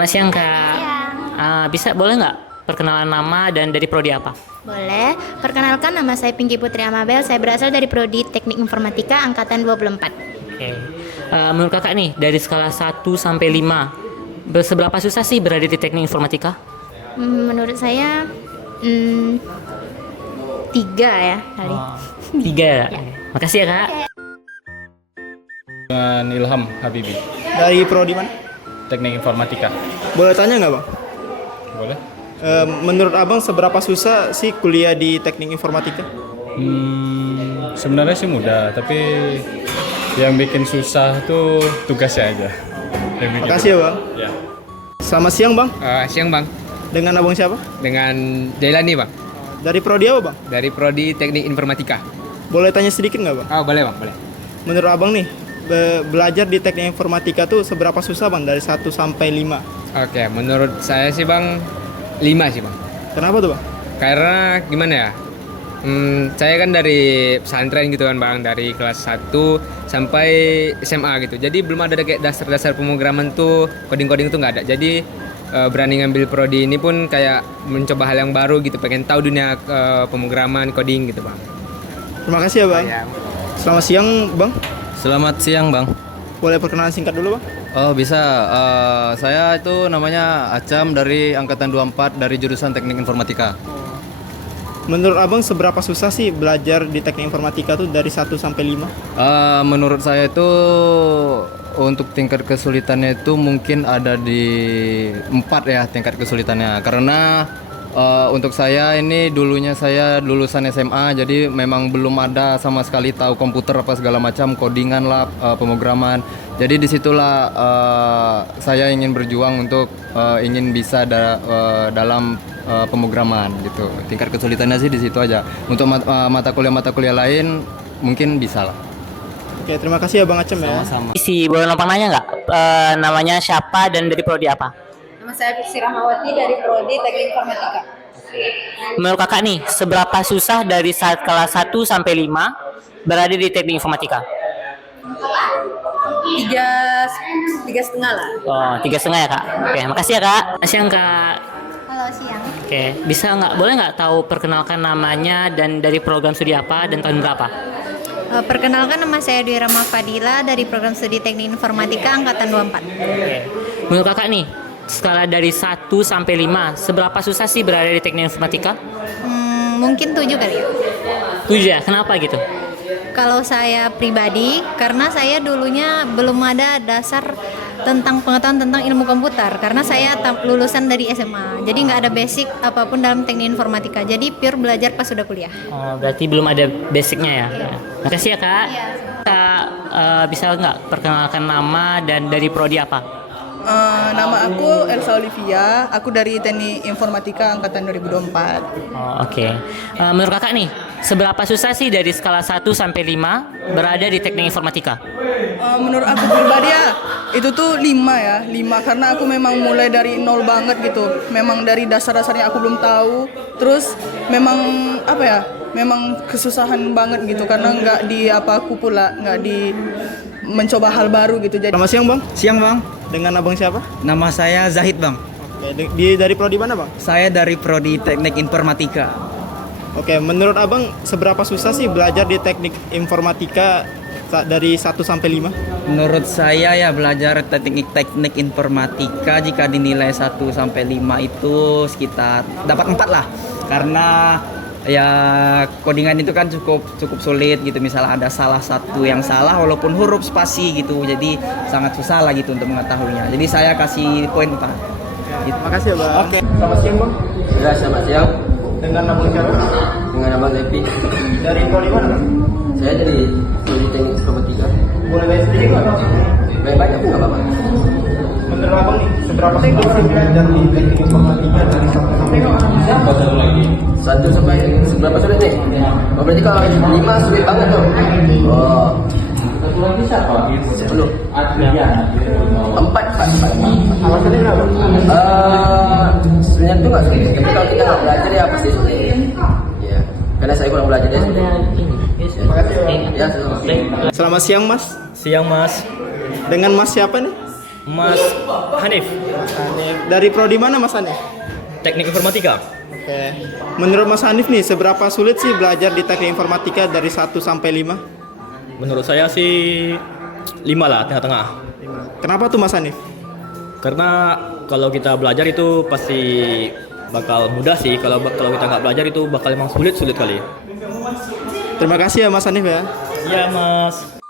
Mas yang Kak, bisa boleh nggak perkenalan nama dan dari prodi apa? Boleh. Perkenalkan, nama saya Pinky Putri Amabel. Saya berasal dari prodi Teknik Informatika angkatan 24. Oke. Menurut Kakak nih, dari skala 1 sampai 5, seberapa susah sih berada di Teknik Informatika? Menurut saya 3 ya kali. 3 ya? Makasih ya Kak. Dengan Ilham Habibi, Dari prodi mana? Teknik Informatika. Boleh tanya nggak bang? Boleh? Menurut abang seberapa susah sih kuliah di teknik informatika? Sebenarnya sih mudah, tapi yang bikin susah tuh tugasnya aja. Yang bikin Makasih ya bang. Ya. Selamat siang bang. Siang bang, Dengan abang siapa? dengan Jailani bang, Dari prodi apa bang? dari Prodi Teknik Informatika. Boleh tanya sedikit nggak bang? Oh boleh bang, boleh. Menurut abang nih, belajar di teknik informatika tuh seberapa susah bang dari 1 sampai 5? Oke, menurut saya sih bang, 5 sih bang. Kenapa tuh bang? Karena gimana ya, saya kan dari pesantren gitu kan bang, dari kelas 1 sampai SMA gitu. Jadi belum ada kayak dasar-dasar pemrograman tuh, coding-coding tuh nggak ada. Jadi berani ngambil prodi ini pun kayak mencoba hal yang baru gitu, pengen tahu dunia pemrograman, coding gitu bang. Terima kasih ya bang. Selamat siang bang. Selamat siang bang. Boleh perkenalan singkat dulu bang? Oh bisa, saya itu namanya Acam dari Angkatan 24 dari jurusan Teknik Informatika. Menurut abang seberapa susah sih belajar di teknik informatika tuh dari 1 sampai 5? Menurut saya itu untuk tingkat kesulitannya itu mungkin ada di 4 ya tingkat kesulitannya. Karena untuk saya ini dulunya saya lulusan SMA, jadi memang belum ada sama sekali tahu komputer apa segala macam, codingan lah, pemrograman. Jadi disitulah saya ingin berjuang untuk ingin bisa dalam pemrograman gitu. Tingkat kesulitannya sih di situ aja. Untuk mata kuliah lain mungkin bisa lah. Oke, terima kasih ya bang Acem ya. Sama-sama. Isi boleh numpang nanya nggak? Namanya siapa dan dari prodi apa? Nama saya Fitri Rahmawati dari Prodi Teknik Informatika. Menurut Kakak nih, seberapa susah dari skala 1 sampai 5 berada di Teknik Informatika? Tiga setengah lah. Oh, 3,5 ya Kak? Oke, makasih ya Kak. Siang Kak. Halo, siang. Oke, bisa nggak, boleh nggak tahu perkenalkan namanya dan dari program studi apa dan tahun berapa? Perkenalkan, nama saya Dwi Rama Fadila dari program studi Teknik Informatika angkatan 24. Oke. Menurut Kakak nih, skala dari 1 sampai 5, seberapa susah sih berada di Teknik Informatika? Mungkin 7 kali ya. 7 ya, kenapa gitu? Kalau saya pribadi, karena saya dulunya belum ada dasar tentang pengetahuan tentang ilmu komputer, karena saya lulusan dari SMA, jadi nggak ada basic apapun dalam teknik informatika, jadi pure belajar pas sudah kuliah. Oh, berarti belum ada basicnya ya? Iya. Makasih ya Kak. Iya. Kak, bisa nggak perkenalkan nama dan dari prodi apa? Nama aku Elsa Olivia, aku dari Teknik Informatika angkatan 2024. Oh, oke. Menurut Kakak nih, seberapa susah sih dari skala 1 sampai 5 berada di Teknik Informatika? Menurut aku pribadi ya, itu tuh 5 ya, 5 karena aku memang mulai dari nol banget gitu. Memang dari dasar-dasarnya aku belum tahu. Terus memang apa ya? Memang kesusahan banget gitu karena nggak di aku pula nggak di mencoba hal baru gitu. Jadi Selamat siang bang. Siang bang, Dengan abang siapa? nama saya Zahid bang. Oke, dari prodi mana bang? Saya dari Prodi Teknik Informatika. Oke, menurut abang seberapa susah sih belajar di teknik informatika dari 1 sampai 5? Menurut saya ya belajar teknik informatika jika dinilai 1 sampai 5 itu sekitar dapat 4 lah. Karena ya codingan itu kan cukup sulit gitu, misalnya ada salah satu yang salah walaupun huruf spasi gitu, jadi sangat susah lah gitu untuk mengetahuinya, jadi saya kasih poin 4 gitu. Makasih ya bang. Oke. Selamat siang bang. Ya, selamat siang. Dengan abang siapa? Dengan nama Levi. Dari prodi mana bang? Saya dari Prodi Teknik Informatika. Boleh tanya sedikit nggak? Banyak nggak apa-apa. Menurut abang nih, seberapa susah sih belajar di teknik informatika dari 1 sampai 5? Satu sampai seberapa sulit nih? Oh, berarti kalau 5 sulit banget tuh. Oh. 10. 4. Alasannya kenapa? Sebenarnya itu nggak sulit. Tapi kalau kita nggak belajar ya pasti sulit. Iya. Karena saya kurang belajar ya. Makasih ya bang. Ya, sama. Selamat siang mas. Siang mas. Dengan mas siapa nih? Mas Hanif, Dari prodi mana Mas Hanif? Teknik Informatika. Oke. Menurut Mas Hanif nih, seberapa sulit sih belajar di teknik informatika dari 1 sampai 5? Menurut saya sih 5 lah, tengah-tengah. Kenapa tuh Mas Hanif? Karena kalau kita belajar itu pasti bakal mudah sih. Kalau kita nggak belajar itu bakal emang sulit kali. Terima kasih ya Mas Hanif ya. Iya Mas.